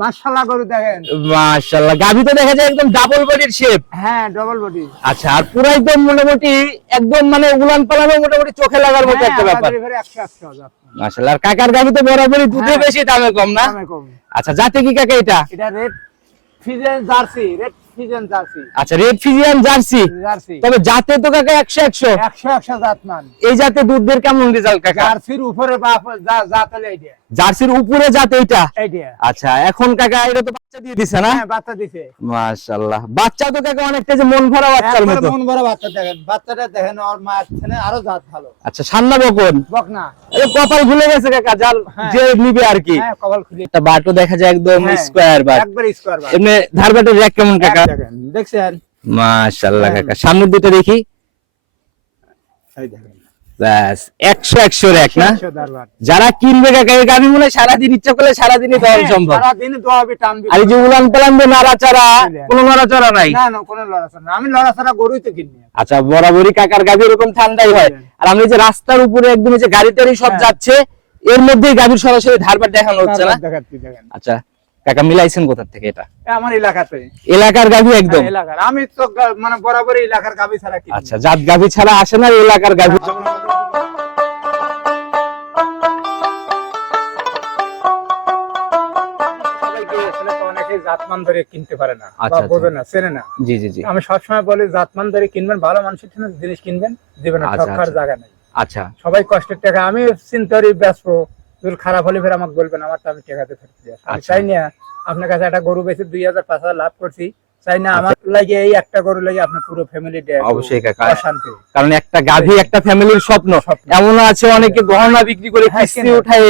মাশাআল্লাহ গরু দেখেন। মাশাআল্লাহ, গাভী তো দেখা যায় একদম ডাবল বডির শেপ। হ্যাঁ, ডাবল বডি। আচ্ছা, আর পুরো একদম মোটামুটি একদম মানে উলান পালানো মোটামুটি চোখে লাগার মতো একটা ব্যাপার। ডেলিভারি 100 মাশাআল্লাহ, আর কাকার গাভী তো বরাবরই দুধে বেশি দামে কম না? দামে কম। আচ্ছা, জাতে কি কাকা এটা? এটা red Friesian jersey, red Friesian jersey. আচ্ছা, রেড ফিজিয়ান জার্সি। জার্সি। তবে জাতে তো কাকা 100 100 জাতমান। এই জাতে দুধের কেমন রেজাল্ট কাকা? জার্সির উপরে জাত হলো এইটা। জার্সির উপরে জাত এইটা? এইটা। আচ্ছা, এখন কাকা এটা তো বাচ্চা দিয়ে দিছে না? হ্যাঁ, বাচ্চা দিছে। মাশাআল্লাহ, বাচ্চা তো কাকা অনেকটা যে মন ভরা বাচ্চার একবার মতো। মন ভরা বাচ্চা দেখেন, বাচ্চাটা দেখেন ওর মায়ের থেকে আরো জাত ভালো। আচ্ছা, সান্না বকন বকনা। এই কপাল খুলে গেছে কাকা, যার যে নিবে আর কি। হ্যাঁ, কপাল খুলে। একটা বাটও দেখা যায় একদম হ্যাঁ, স্কয়ার বাট। একবার স্কয়ার বাট। এমনি ধারবাটের র্যাক কেমন কাকা? দেখেন, দেখছেন? মাশাআল্লাহ হ্যাঁ। কাকা, সামনের দুটো দেখি। এই দেখেন। ব্যাস 100 র্যাক না? 100 দারবার। যারা কিনবে কাকা এই গাভী মনে হয় সারাদিন ইচ্ছা করলে সারাদিনই দেওয়া সম্ভব। সারা দিন দোয়াবি টানবি। আর এই যে উলান পালান দিয়ে নাড়াচাড়া, কোনো নাড়াচাড়া নাই? না না, কোনো লড়াছাড়া না। আমি লড়াছাড়া গরুই তো কিনি। আচ্ছা, বরাবরই কাকার গাভী এরকম ঠান্ডাই হয়। আর আমি যে রাস্তার উপরে একদম এই যে গাড়িটারি সব যাচ্ছে, এর মধ্যেই গাভীর সরাসরি ধারবার দেখানো হচ্ছে না? দেখাচ্ছি দেখেন। আচ্ছা কাকা, মিলাইছেন কোথা থেকে এটা? আমার এলাকাতে। এলাকার গাভী একদম? হ্যাঁ, এলাকার। আমি তো মানে বরাবরই এলাকার গাবি ছাড়া কিনি। আচ্ছা, জাত গাভী ছাড়া আসে না এলাকার গাভী? সবাইকে আসলে তো অনেকে জাতমান ধরে কিনতে পারে না আচ্ছা, বা বোঝে না, চেনে না। জি জি জি। আমি সবসময় বলি জাতমান ধরে কিনবেন, ভালো মানুষের থেকে জিনিস কিনবেন, জীবনে আচ্ছা, ঠকার আচ্ছা। জায়গা নেই। আচ্ছা সবাই কষ্টের টাকা, আমি চিন্তারই ব্যস্ত। যদি খারাপ হলে ফের আমাকে বলবেন, আমার তো আমি টাকাতে ফেরত দিয়ে আসি। আমি আচ্ছা। চাই না আপনার কাছে একটা গরু বেচে 2000-5000 লাভ করছি, চাই না আমার লাগে এই একটা গরু লাগে আপনার পুরো ফ্যামিলি অবশ্যই কাকা, অশান্তি। কারণ একটা গাভী একটা ফ্যামিলির স্বপ্ন। এমন আছে অনেকে গহনা বিক্রি করে কিস্তি উঠায়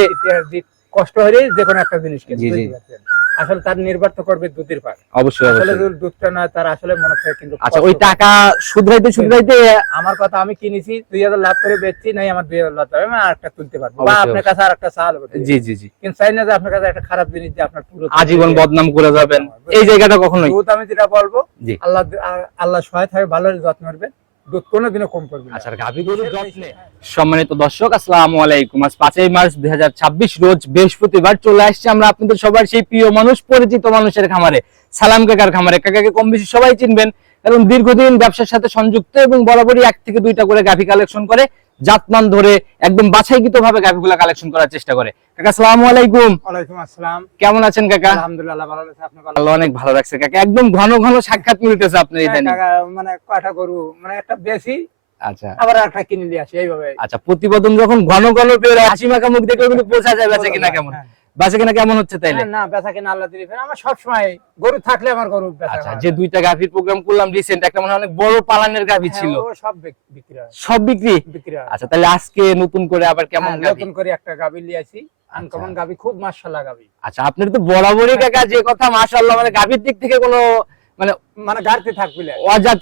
কষ্ট হলে যে কোনো একটা জিনিস কিনে, জি, জি। বুঝতে পারছেন? আসলে তার নির্ভর তো করবে দুধের পার। অবশ্যই আসলে অবশ্যই। যদি দুধটা না, তার আসলে মনে হয় কিন্তু আচ্ছা, কষ্ট ওই করে। টাকা শুধরাইতে আমার কথা, আমি কিনেছি 2000 লাভ করে বেচছি, নাই আমার 2000 লাভ হবে, আমি আরেকটা তুলতে পারবো, বা অবশ্যই, আপনার কাছে আরেকটা চাল হবে। জি জি জি। কিন্তু চাই না যে আপনার কাছে একটা খারাপ জিনিস যে আপনার পুরো আজীবন বদনাম করে যাবেন, এই জায়গাটা কখনোই। দুধ আমি যেটা বলবো, জি। আল্লাহ সহায় থাকে, ভালো যত্ন করবে, দুধ কোনোদিনও কম করবে না। আচ্ছা, গাভী গরুর যত্নে। সম্মানিত দর্শক, আসসালামু আলাইকুম। আজ 5ই মার্চ 2026 রোজ বৃহস্পতিবার চলে আসছে আমরা আপনাদের সবার সেই প্রিয় মানুষ, পরিচিত মানুষের খামারে, সালাম কাকার খামারে। কাকাকে কম বেশি সবাই চিনবেন, কারণ দীর্ঘদিন ব্যবসার সাথে সংযুক্ত এবং বরাবরই 1 থেকে 2টা করে গাভী কালেকশন করে, জাতমান ধরে একদম বাছাইকৃত ভাবে গাভীগুলা কালেকশন করার চেষ্টা করে। কাকা আসসালামু আলাইকুম। ওয়ালাইকুম আসসালাম। কেমন আছেন কাকা? আলহামদুলিল্লাহ, ভালো আছি। আপনি ভালো? আল্লাহ অনেক ভালো রাখছে কাকা, একদম ঘন ঘন সাক্ষাৎ মিলতেছে আপনার হ্যাঁ, ইদানিং। কাকা, মানে কয়টা গরু, মানে একটা বেশি, আচ্ছা আবার একটা কিনে নিয়ে আসি, এইভাবে। আচ্ছা, প্রতিবেদন যখন ঘন ঘন বের হয়, হাসি মাখা মুখ দেখলে কিন্তু বোঝা যায় বেচা কিনা কেমন। হ্যাঁ। বেচা কিনা কেমন হচ্ছে তাইলে? না, বেচা কিনা আল্লাহ দিলে ফের। আমার সবসময় গরু থাকলে আমার গরু বেচা আচ্ছা, হয়। যে 2টা গাভীর প্রোগ্রাম করলাম রিসেন্ট, একটা মনে হয় অনেক বড় পালানের গাভী হ্যাঁ, ছিল, ও সব বিক্রি হয়। সব বিক্রি? বিক্রি হয়। আচ্ছা, তাহলে আজকে নতুন করে আবার কেমন হ্যাঁ, গাভী? নতুন করে একটা গাবি নিয়ে আসি, আনকমন গাবি, খুব মাশাআল্লাহ গাবি। আচ্ছা, আপনার তো বরাবরই কাকা যে কথা মাশাআল্লাহ, মানে গাভীর দিক থেকে কোনো মানে মানে গাড়িতে থাকবে না। অজাত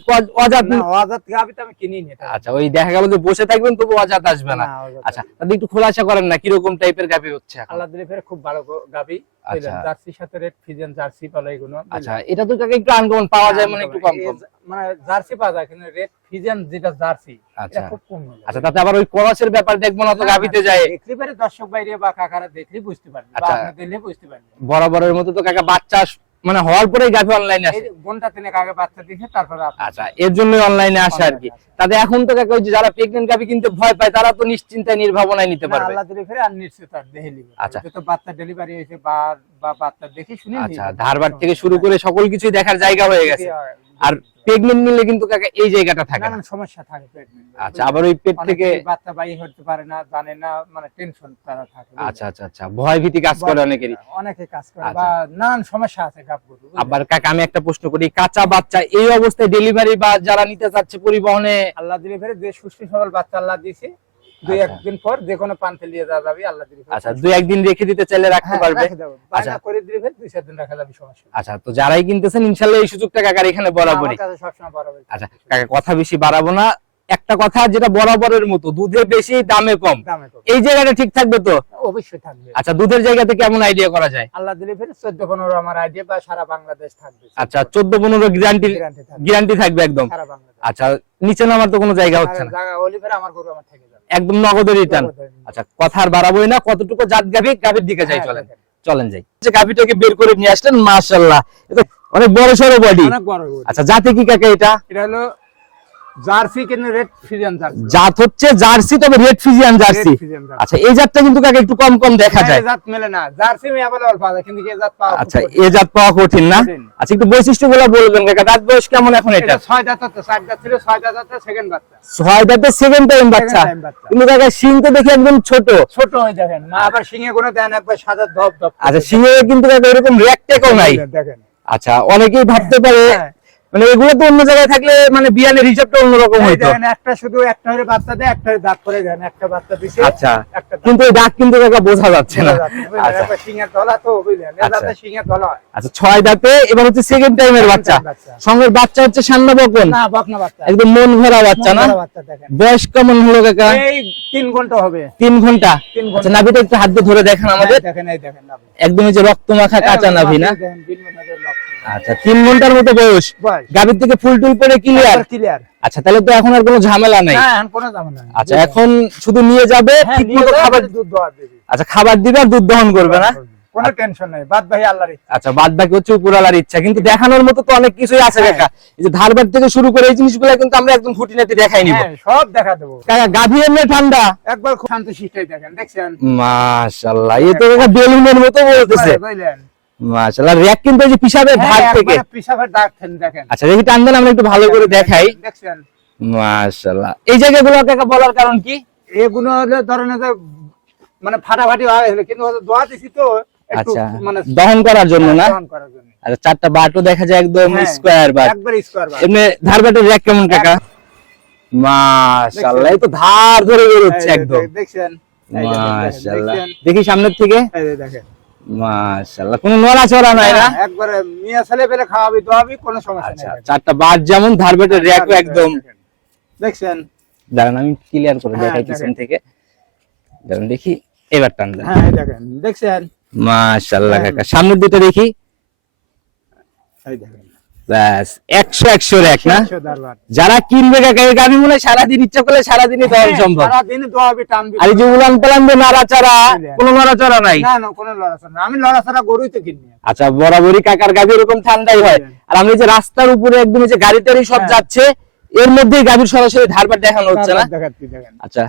না, অজাত গাবি তো আমি কিনি নি। আচ্ছা, ওই দেখা গেল যে বসে থাকবেন তবু অজাত আসবে না। না, অজাত আচ্ছা, তাহলে একটু খোলাসা করেন না কিরকম টাইপের গাভী হচ্ছে এখন? আল্লাহ দিলে ফের খুব ভালো গাবি। আচ্ছা। জার্সির সাথে রেড ফিজিয়ান জার্সি পালো এগুলো। আচ্ছা, এটা তো কাকা একটু আনকমন পাওয়া যায়, মানে একটু কম কম। মানে জার্সি পাওয়া যায়, কিন্তু রেড ফিজিয়ান যেটা জার্সি, আচ্ছা। এটা খুব কম মিলে। আচ্ছা, তাতে আবার ওই ক্রসের ব্যাপার দেখবো না তো গাভীতে যায়? দেখলে পরে দর্শক বাইরে বা কাকারা দেখলে বুঝতে পারবে, বা আচ্ছা। আপনি দেখলে বুঝতে পারবেন। বরাবরের মতো তো কাকা বাচ্চা মানে হওয়ার পরেই গাভী অনলাইনে এই আসে। ঘন্টা তিনেক আগে বাচ্চা দিয়েছে, তারপরে আচ্ছা, এর জন্য অনলাইনে আসে আর কি। তাতে এখন তো কাকা ওই যে যারা প্রেগন্যান্ট গাভী কিনতে ভয় পায়, তারা তো নিশ্চিন্তায় নির্ভাবনায় নিতে পারবে। আল্লাহ দিলে ফেরে আর নিশ্চিত আর দেখে নিবে। আচ্ছা। তো বাচ্চা ডেলিভারি হয়েছে বা বাচ্চা দেখে শুনে নিবে। আচ্ছা, ধারবার থেকে শুরু করে সকল কিছুই দেখার জায়গা হয়ে গেছে। আর প্রেগন্যান্ট নিলে কিন্তু কাকা এই জায়গাটা থাকে না। নানান সমস্যা থাকে প্রেগন্যান্ট। আচ্ছা, আবার ওই পেট থেকে বাচ্চা বাইরে হতে পারে না, জানে না, মানে টেনশন তারা থাকে। আচ্ছা আচ্ছা আচ্ছা, ভয় ভীতি কাজ করে অনেকেরই। অনেকে কাজ করে, আচ্ছা। বা নানান সমস্যা আছে গাবগরু। আবার কাকা আমি একটা প্রশ্ন করি, কাঁচা বাচ্চা এই অবস্থায় ডেলিভারি বা যারা নিতে চাচ্ছে পরিবহনে? আল্লাহ দিলে ফেরে যে সুস্থ সবল বাচ্চা আল্লাহ দিয়েছে, দুই আচ্ছা। একদিন পর যে কোনো পান্তে নিয়ে যাওয়া যাবে, আল্লাহ দিলে ফেরে। আচ্ছা, 2-1 দিন রেখে দিতে চাইলে রাখতে পারবে? বায়না করে দিলে ফেরে 2-4 দিন রাখা যাবে, সমস্যা নেই। আচ্ছা, তো যারাই কিনতেছেন ইনশাআল্লাহ এই সুযোগটা কাকার এখানে বরাবরই। আমার কাছে সবসময় বরাবর। আচ্ছা কাকা, কথা বেশি বাড়াবো না, একটা কথা যেটা বরাবরের মতো, দুধে বেশি দামে কম, দামে কম। এই জায়গাটা ঠিক থাকবে তো? অবশ্যই থাকবে। আচ্ছা, দুধের জায়গাতে কেমন আইডিয়া করা যায়? আল্লাহ দিলে ফেরে 14-15 আমার আইডিয়া, বা সারা বাংলাদেশ থাকবে। আচ্ছা, 14-15 গ্যারান্টি থাকবে গ্যারান্টি থাকবে একদম। সারা বাংলাদেশ। আচ্ছা, নিচে নামার তো কোনো জায়গা হচ্ছে না? জায়গা হলে ফেরে আমার গরু আমার থেকে যাবে। একদম নগদ রিটার্ন। আচ্ছা, কথা আর বাড়াবোই না, কতটুকু জাত গাভীর দিকে যাই চলেন। চলেন যাই। যে গাভিটাকে বের করে নিয়ে আসলেন, মাশাআল্লাহ এটা অনেক বড় সড়ো বডি। অনেক বড় গরু। আচ্ছা, জাতে কি কাকা এটা? এটা হলো জার্সি কিন্তু রেড ফিজিয়ান জার্সি। জাত হচ্ছে জার্সি, তবে red Friesian jersey. Red Friesian jersey. আচ্ছা, এই জাতটা কিন্তু কাকা একটু কম কম দেখা যায়। এই জাত মেলে না, জার্সি মে अवेलेबल পাওয়া যায় কিন্তু এই জাত পাওয়া আচ্ছা, এই জাত পাওয়া কঠিন না? আচ্ছা, একটু বৈশিষ্ট্যগুলো বলবেন কাকা। দাঁত বয়স কেমন এখন এটা? এটা 6 দাঁত তো 7 দাঁত ছিল, 6 দাঁত আছে, সেকেন্ড বাচ্চা। 6 দাঁতে সেকেন্ড টাইম বাচ্চা। Second time বাচ্চা। কিন্তু কাকা শিং তো দেখি একদম ছোট। ছোট হয়ে দেখেন, মা আবার শিঙে কোনো দেন একবার সাদা ধপ ধপ। আচ্ছা, শিঙে কিন্তু কাকা এরকম রেকটেকও নাই। দেখেন। আচ্ছা, অনেকেই ভাবতে পারে হ্যাঁ। মানে এগুলো তো অন্য জায়গায় থাকলে মানে বিয়ানের হিসাবটা অন্যরকম এই হইতো। দেখেন, একটা শুধু একটা হলে বাচ্চা দেয়, একটা দাঁত করে দেন, একটা বাচ্চা দিছে। আচ্ছা, একটা দাঁত। কিন্তু এই দাঁত কিন্তু কাকা বোঝা যাচ্ছে না। আচ্ছা একবার শিঙের তলা তো বুঝলেন, এই দাঁতে শিঙের তলা হয়। আচ্ছা, 6 দাঁতে এবার হচ্ছে সেকেন্ড টাইমের বাচ্চা। বাচ্চা। সঙ্গে বাচ্চা হচ্ছে সান্না বকন, না বকনা বাচ্চা। একদম মন ভরা বাচ্চা না? মন ভরা বাচ্চা দেখেন। বয়স কেমন হলো কাকা? এই 3 ঘন্টা হবে। 3 ঘন্টা। 3 ঘন্টা। আচ্ছা, নাভিটা একটু হাত দিয়ে ধরে দেখেন আমাদের। হ্যাঁ, দেখেন এই দেখেন নাভি। একদম এই যে রক্ত মাখা কাঁচা নাভি না? দেখেন, বিন মনের লক্ষণ। আচ্ছা, 3 ঘন্টার মতো বয়স। বয়স। গাভীর থেকে ফুল টুল পরে ক্লিয়ার। ক্লিয়ার। আচ্ছা, তাহলে তো এখন আর কোনো ঝামেলা নাই। হ্যাঁ, এখন কোনো ঝামেলা নেই। আচ্ছা, এখন শুধু নিয়ে যাবে, হ্যাঁ, ঠিক নিয়ে মতো যাবে, খাবার। দুধ দোয়া দেবে। আচ্ছা, খাবার দিবে আর দুধ দহন করবে না? কোনো টেনশন নাই, বাদ ভাই আল্লাহর ইচ্ছা। আচ্ছা, বাদ বাকি হচ্ছে উপরওয়ালার ইচ্ছা। কিন্তু দেখানোর মতো তো অনেক কিছুই আছে হ্যাঁ। কাকা। এই যে ধারবাট থেকে শুরু করে এই জিনিসগুলো কিন্তু আমরা একদম খুঁটিনাটি দেখাই নিব। হ্যাঁ, সব দেখা দেবো। কাকা, গাভী এমনি ঠান্ডা? একবার খুব শান্তশিষ্টাই দেখেন, দেখছেন? মাশাআল্লাহ, এ তো কাকা বেলুনের মতো বলতেছে। বুঝলেন? মাশাআল্লাহ, রেক কিন্তু এই যে পিসাবের হ্যাঁ, ধার থেকে। একবারে পিসাবের দাগ দেখেন। আচ্ছা, দেখি টান দেন, আমরা একটু ভালো করে দেখাই। দেখছেন? মাশাআল্লাহ, এই জায়গাগুলো কাকা বলার কারণ কি? এগুলো হলো ধরেন যে মানে ফাটাফাটি হয়ে গেছিল, কিন্তু হয়তো দোয়া দিছি তো একটু আচ্ছা, মানে দহন করার জন্য না? দহন করার জন্য। আচ্ছা, 4টা বাটও দেখা যায় একদম হ্যাঁ, স্কয়ার বাট। একবার স্কয়ার বার। এমনি ধারবাটের রেক কেমন কাকা? মাশাআল্লাহ, এই তো ধার ধরে বের হচ্ছে একদম। দেখছেন? মাশাআল্লাহ, দেখছেন? দেখি সামনের থেকে। এই যে দেখেন। মাশাআল্লাহ, কোনো নড়াচড়া নাই না? হ্যাঁ, একবারে মিয়া ছেলে পেলে খাওয়াবি দোয়াবি, কোনো সমস্যা আচ্ছা, নেই। 4টা বাট যেমন, ধারবাটের রেকও একদম। দেখছেন? দাঁড়ান, আমি ক্লিয়ার করে হ্যাঁ, দেখাই পিছন থেকে। দাঁড়ান দেখি, এবার টান দেন। হ্যাঁ, এই দেখেন। দেখছেন? মাশাআল্লাহ হ্যাঁ। কাকা, সামনের দিকটা দেখি। এই দেখেন। ব্যাস, 100 রেক না? 100 দরবার। যারা কিনবে কাকা, এই গাভী মনে হয় সারাদিন ইচ্ছা করলে সারাদিনই দহন সম্ভব। সারাদিন দোয়াবি টানবি। আর এই যে উলান পালান দিয়ে নাড়াচাড়া, কোনো নাড়াচাড়া নাই। না না, কোনো লড়াচড়া না। আমি লড়াচড়া গরুই তো কিনি। আচ্ছা, বরাবরই কাকার গাভী এরকম ঠান্ডাই হয়। আর আমরা এই যে রাস্তার উপরে একদম এই যে গাড়ি টাড়ি সব হ্যাঁ। যাচ্ছে, এর মধ্যেই গাভীর সরাসরি ধারবার দেখানো হচ্ছে না? দেখাচ্ছি দেখেন। আচ্ছা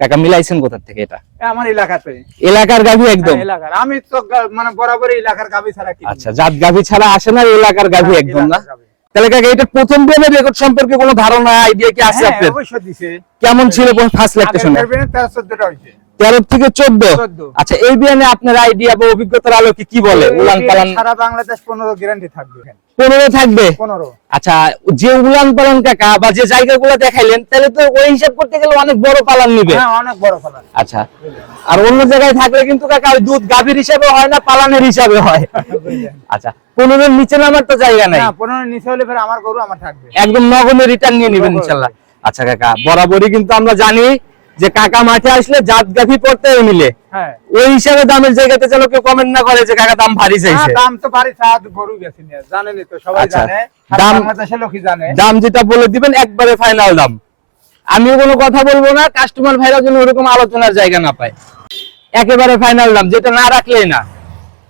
কাকা, মিলাইছেন কোথা থেকে এটা? এ আমার এলাকাতে। এলাকার গাভী একদম? হ্যাঁ, এলাকার। আমি তো মানে বরাবরই এলাকার গাবি ছাড়া কিনি। আচ্ছা, জাত গাভী ছাড়া আসে না, এলাকার গাভী হ্যাঁ, একদম না? এলাকার গাভী। তাহলে কাকা, এটা প্রথম প্রেমের রেকর্ড সম্পর্কে কোনো ধারণা, আইডিয়া কি আছে হ্যাঁ, আপনার? অবশ্যই দিছে। কেমন ছিল ফার্স্ট ল্যাকটেশন? আগের বেরবেন 13-14টা হইছে। 13 থেকে 14। 14 আচ্ছা, এই বিয়ানে আপনার আইডিয়া বা অভিজ্ঞতার আলোকে কি বলে? উলান পালান সারা বাংলাদেশ 15 গ্যারান্টি থাকবে। 15 থাকবে? 15। আচ্ছা, যে উলান পালান কাকা বা যে জায়গাগুলো দেখাইলেন, তাহলে তো ওই হিসাব করতে গেলে অনেক বড় পালান নিবে। হ্যাঁ, অনেক বড় ফলান। আচ্ছা, আর অন্য জায়গায় থাকলে কিন্তু কাকা ওই দুধ গাভীর হিসাবে হয় না, পালানের হিসাবে হয়। আচ্ছা, 15 নিচে নামার তো জায়গা নাই? না, 15 নিচে হলে ফের আমার গরু আমার থাকবে। একদম নগদে রিটার্ন নিয়ে নেবেন ইনশাআল্লাহ। আচ্ছা কাকা, বরাবরই কিন্তু আমরা জানি যে কাকা মাঠে আসলে জাত গাভী পড়তে মিলে, হ্যাঁ। ওই হিসাবে দামের জায়গাতে যেন কেউ কমেন্ট না করে যে কাকা দাম ভারী চাইছে। দাম তো বাড়ি সাত গরু বেশি নিয়ে জানেনই তো, সবাই আচ্ছা, জানে। দাম বাংলাদেশের লোকই জানে। দাম যেটা বলে দিবেন একবারে ফাইনাল দাম। আমিও কোনো কথা বলবো না, কাস্টমার ভাইরা যেন ওরকম আলোচনার জায়গা না পায়। একেবারে ফাইনাল দাম, যেটা না রাখলেই না।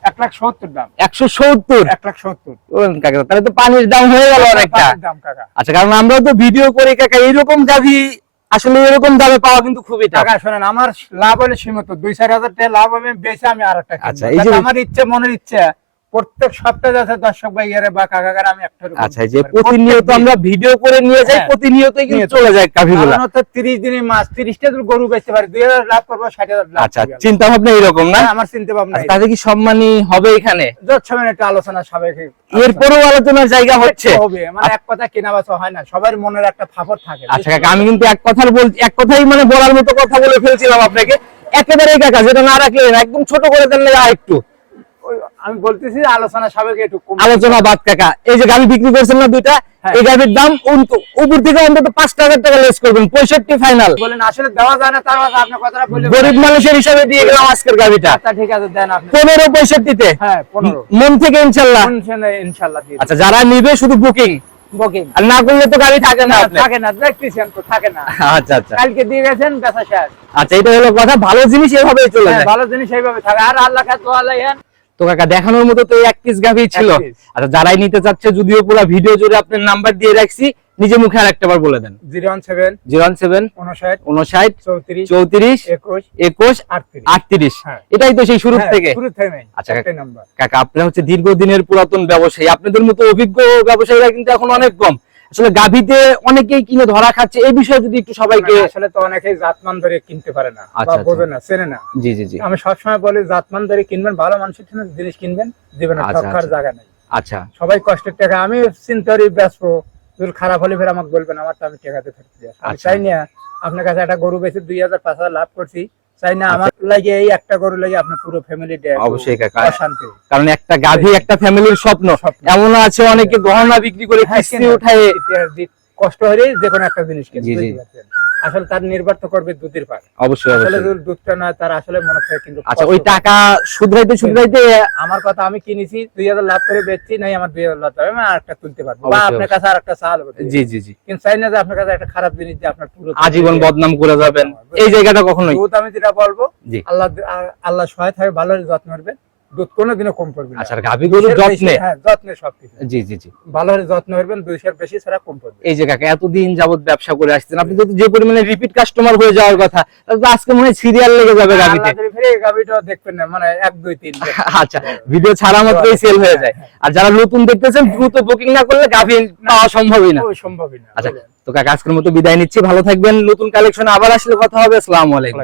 1,70,000 দাম। 170? 1,70,000 কাকা, তাহলে তো পানির দাম হয়ে গেল অনেকটা। দাম কাকা। আচ্ছা, কারণ আমরাও তো ভিডিও করি কাকা, এইরকম গাভী আসলে এরকম দামে পাওয়া কিন্তু খুবই টাকা। টাকা শোনেন, আমার লাভ হলে সীমিত 2-4 হাজার টাকা লাভ হবে, বেশি আমি আরেকটা কিনবো। আচ্ছা, এই যে আমার ইচ্ছে, মনের ইচ্ছে, প্রত্যেক সপ্তাহে যাচ্ছে দর্শক ভাইয়ারে বা কাকাকার আমি একটা করে আচ্ছা, এই যে প্রতিনিয়ত আমরা ভিডিও করে নিয়ে যাই, হ্যাঁ। প্রতিনিয়তই কিন্তু চলে যায় গাভীগুলো। কারণ হচ্ছে 30 দিনে মাস 30টা গরু বেচতে পারি, 2,000 লাভ করবো, 60,000 লাভ আচ্ছা, করবো। চিন্তা ভাবনা এরকম না? হ্যাঁ, আমার চিন্তা ভাবনা আচ্ছা, তাতে কি সম্মানী হবে এখানে? যৎসময় একটা আলোচনা সাবেকে এরপরও আলোচনার জায়গা হচ্ছে? হবে, মানে এক কথা কেনা বেচা হয় না, সবার মনের একটা ফাফর থাকে। আচ্ছা কাকা, আমি কিন্তু এক কথাই মানে বলার মতো কথা বলে ফেলছিলাম আপনাকে। একেবারেই কাকা, যেটা না রাখলে না, একদম ছোট করে দেন না একটু। আমি বলতেছি আলোচনা সাবেকে একটু আলোচনা বাদ কাকা। এই যে গাভী বিক্রি করছেন না দুইটা, হ্যাঁ। এই গাভীর দাম উপর থেকে অন্তত 5,000 টাকা লেস করবেন, 65 ফাইনাল। বলেন আসলে দেওয়া যায় না, তার আপনার কথাটা বলে গরিব মানুষের হিসাবে দিয়ে গেলাম আজকের গাভীটা। আচ্ছা, ঠিক আছে, দেন আপনি। 15-65 হ্যাঁ, 15 মন থেকে ইনশাল্লাহ। ইনশাআল্লাহ দিয়ে আচ্ছা, যারা নিবে শুধু বুকিং, বুকিং আর না করলে তো গাড়ি থাকে না আপনার। থাকে না, দেখতেছেন তো, থাকে না। আচ্ছা আচ্ছা কালকে দিয়ে গেছেন, বেচা শেষ। আচ্ছা, এটা হলো কথা। ভালো জিনিস এভাবেই চলে হ্যাঁ, যায়। ভালো জিনিস এইভাবে থাকে। আর আল্লাহ খাত আল্লাহ তো কাকা দেখানোর মতো তো এই এক পিস গাভী ছিল। এক piece। আচ্ছা, যারাই নিতে চাচ্ছে, যদিও পুরো ভিডিও জুড়ে আপনার নাম্বার দিয়ে রাখছি, নিজে মুখে আরেকটা বার বলে দেন। 017 017 59 59 34 34 21 21 38। 38। হ্যাঁ। এটাই তো সেই শুরু হ্যাঁ, থেকে। শুরু থেকে আচ্ছা, একটাই নাম্বার। কাকা আপনারা হচ্ছে দীর্ঘদিনের পুরাতন ব্যবসায়ী, আপনাদের মতো অভিজ্ঞ ব্যবসায়ীরা কিন্তু এখন অনেক কম। আসলে গাভীতে অনেকেই কিনে ধরা খাচ্ছে, এই বিষয়ে যদি একটু সবাইকে। আসলে তো অনেকেই জাতমান ধরে কিনতে পারে না বা আচ্ছা, বোঝে না, চেনে না। জি জি জি। আমি সবসময় বলি জাতমান ধরে কিনবেন, ভালো মানুষের জন্য জিনিস কিনবেন, জীবনে আচ্ছা, ঠকার আচ্ছা। জায়গা নেই। আচ্ছা সবাই কষ্টের টাকা, আমি চিন্তা করি বেচবো, যদি খারাপ হলে ফের আমাকে বলবেন, আমার তো আমি টাকাতে থাকতে আমি আচ্ছা। চাই না আপনার কাছে একটা গরু বেচে 2000-5000 লাভ করছি, চাই না আমার লাগে এই একটা গরু লাগে আপনার পুরো ফ্যামিলি অবশ্যই কাকা, অশান্তি। কারণ একটা গাভী একটা ফ্যামিলির স্বপ্ন। স্বপ্ন। এমন আছে অনেকে গহনা বিক্রি করে হ্যাঁ, কিস্তি কিনে উঠায়। ইতিহাস দিক কষ্ট হলেই যে কোনো একটা জিনিস কিনে, জি, জি। বুঝতে পারছেন? আসলে তার নির্ভর তো করবে দুধের পার। অবশ্যই আসলে অবশ্যই। যদি দুধটা না, তার আসলে মনে হয় কিন্তু আচ্ছা, কষ্ট ওই করে। টাকা শুধরাইতে আমার কথা, আমি কিনেছি 2000 লাভ করে বেচছি, নাই আমার 2000 লাভ হবে, আমি আরেকটা তুলতে পারবো, বা অবশ্যই, আপনার কাছে আরেকটা চাল হবে। জি জি জি। কিন্তু চাই না যে আপনার কাছে একটা খারাপ জিনিস যে আপনার পুরো আজীবন বদনাম করে যাবেন, এই জায়গাটা কখনোই। দুধ আমি যেটা বলবো, জি। আল্লাহ সহায় থাকে, ভালো যত্ন করবেন, দুধ কোনোদিনও কম করবে না। আচ্ছা, গাভী গরুর দুধের বেশি, যত্নে। হ্যাঁ যত্নে সবকিছু জি জি জি। ভালো যত্ন করবেন, 200 বেশি ছাড়া কম করবে। এই যে কাকা এতদিন যাবত ব্যবসা করে আসছেন, আপনি যদি যে পরিমাণে রিপিট কাস্টমার হয়ে যাওয়ার কথা, তাহলে তো আজকে মনে হয় সিরিয়াল লেগে যাবে গাভীতে। আল্লাহ যদি ফিরে এই গাভীটাও দেখবেন না, মানে 1 2 3 আচ্ছা, ভিডিও ছাড়া মাত্রই সেল হয়ে যায়। আর যারা নতুন দেখতেছেন, দ্রুত বুকিং না করলে গাভী পাওয়া সম্ভবই না। সম্ভবই না। আচ্ছা, তো কাকা আজকের মতো বিদায় নিচ্ছি, ভালো থাকবেন। নতুন কালেকশন আবার আসলে কথা হবে। আসসালামু আলাইকুম।